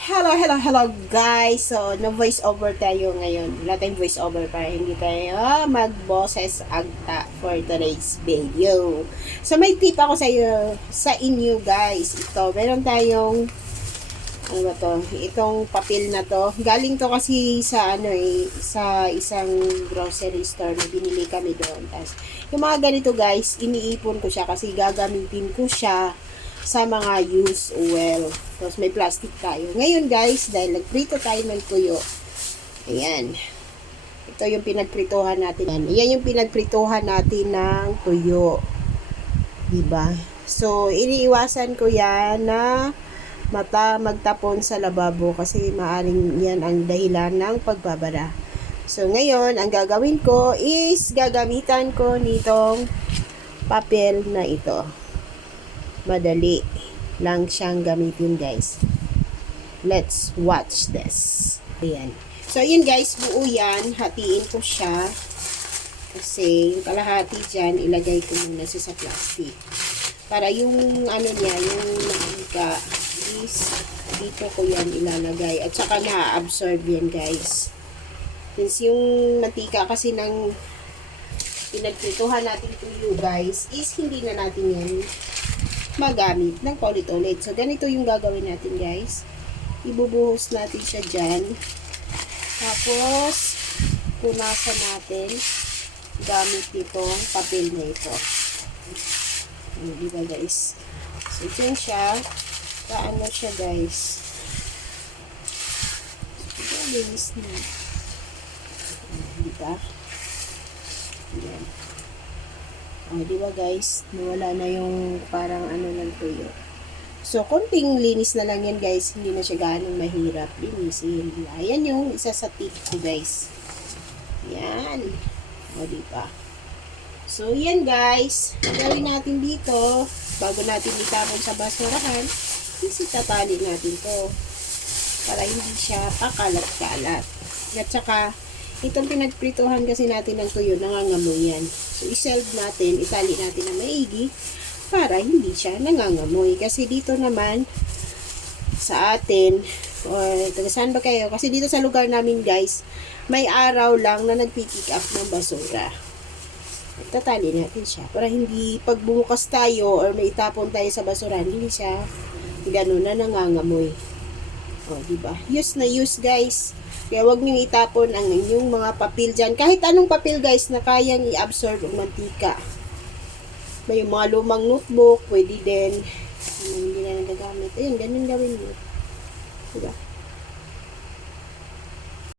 Hello guys. So, no voice over tayo ngayon. Wala tayong voice over para hindi tayo mag-boses agta for today's video. So, may tip ako sa inyo guys. Ito, meron tayong ano ba to? Itong papel na to. Galing to kasi sa sa isang grocery store na binili kami doon. Tapos, yung mga ganito guys, iniipon ko siya kasi gagamitin ko siya sa mga use oil. Tapos may plastic tayo. Ngayon guys, dahil nagprito tayo ng tuyo. Ayan. Ito yung pinagpritohan natin. Ayan yung pinagpritohan natin ng tuyo. Diba? So, iniiwasan ko yan na magtapon sa lababo kasi maaring yan ang dahilan ng pagbabara. So, ngayon, ang gagawin ko is gagamitan ko nitong papel na ito. Madali lang siyang gamitin guys. Let's watch this. Ayan. So, yun guys, buo yan. Hatiin ko siya. Kasi, yung kalahati dyan, ilagay ko muna sa plastic. Para yung, ano niya, yung mantika is, dito ko yan ilalagay. At saka na-absorb yan guys. Since yung mantika kasi ng pinagprituhan natin tuyo guys, is hindi na natin yan magamit ng paulit-ulit. So, ganito yung gagawin natin guys. Ibubuhos natin siya dyan. Tapos, punasan natin gamit itong papel na ito. Diba guys? So, dyan siya. Paano siya guys? So, linis na. Diba? Yan. Diba guys, nawala na yung parang ano ng tuyo. So, konting linis na lang yan guys. Hindi na siya ganong mahirap linisin. Ayan yung isa sa tip ko guys. Yan. Diba? So, yan guys. Gawin natin dito, bago natin itapon sa basurahan, isitatali natin to para hindi siya pakalat-kalat. At saka, itong pinagprituhan kasi natin ng tuyo, nangangamoy yan. So, iselve natin, itali natin na maigi para hindi siya nangangamoy. Kasi dito naman, sa atin, or saan ba kayo? Kasi dito sa lugar namin guys, may araw lang na nagpipick up ng basura. Tatali natin siya para hindi pag bumukas tayo or may itapon tayo sa basura, hindi siya gano'n na nangangamoy. Diba? Use na use guys. Kaya wag niyong itapon ang inyong mga papel dyan. Kahit anong papel guys na kayang i-absorb ang mantika. May mga lumang notebook, pwede din. Hindi na nagagamit. Ayun, ganun gawin mo. Diba?